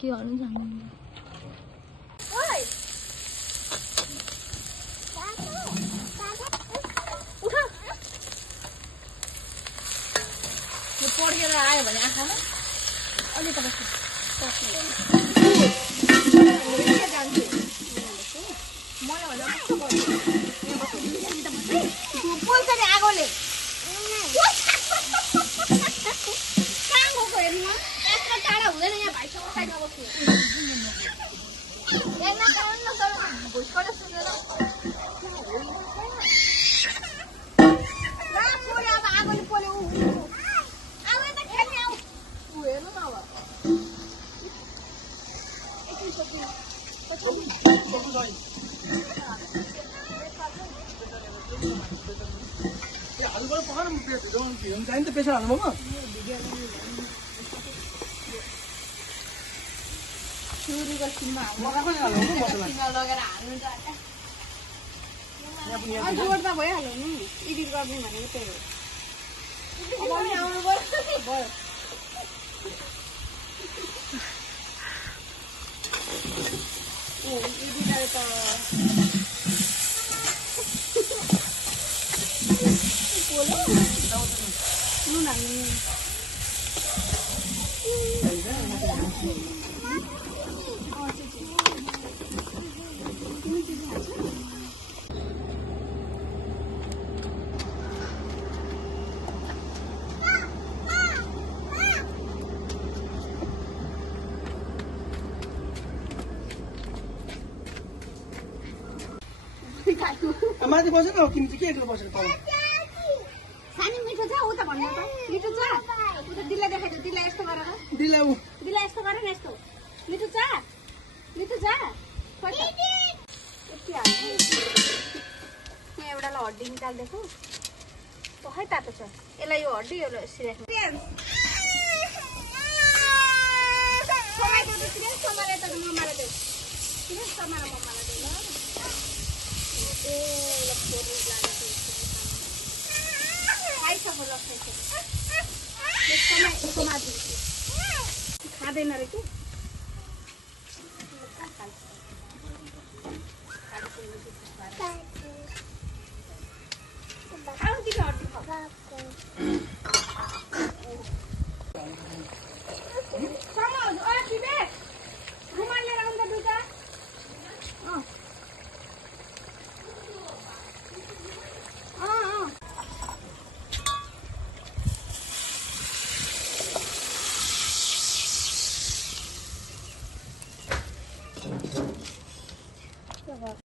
के गर्नु जान्दैन ओइ उठ यो पड्केर आयो भने आँखामा अलि त बोल्छ नि आगोले कहाँ गएको हेर्नु यस्तो टाढा हुँदैन यहाँ भाइसँग साइडमा बस्नु भुइँबाट सुनेर अब आगोले पोल्यो आऊ त खेल्ने आऊ हेर्नु न अब सुरुको सिनमा लगेर हाल्नु जोड्दा भइहाल्यो नि एडिट गर्ने भनेको त्यही हो आउनु भयो एडिटर त माथि बस्छ न तिमी चाहिँ के एक्लो बसेर पाउ सानी मिठो छ उ त भन्नु त मिठो छ उ त दिल्ला देखाइदियो दिल्ला यस्तो गरेर दिल्ला यस्तो गरे न यस्तो मिठो छ यति हाल्नु यहाँ एउटालाई हड्डी निकाल्दैछु खै तातो छ यसलाई यो हड्डी यो खाँदैन रे कि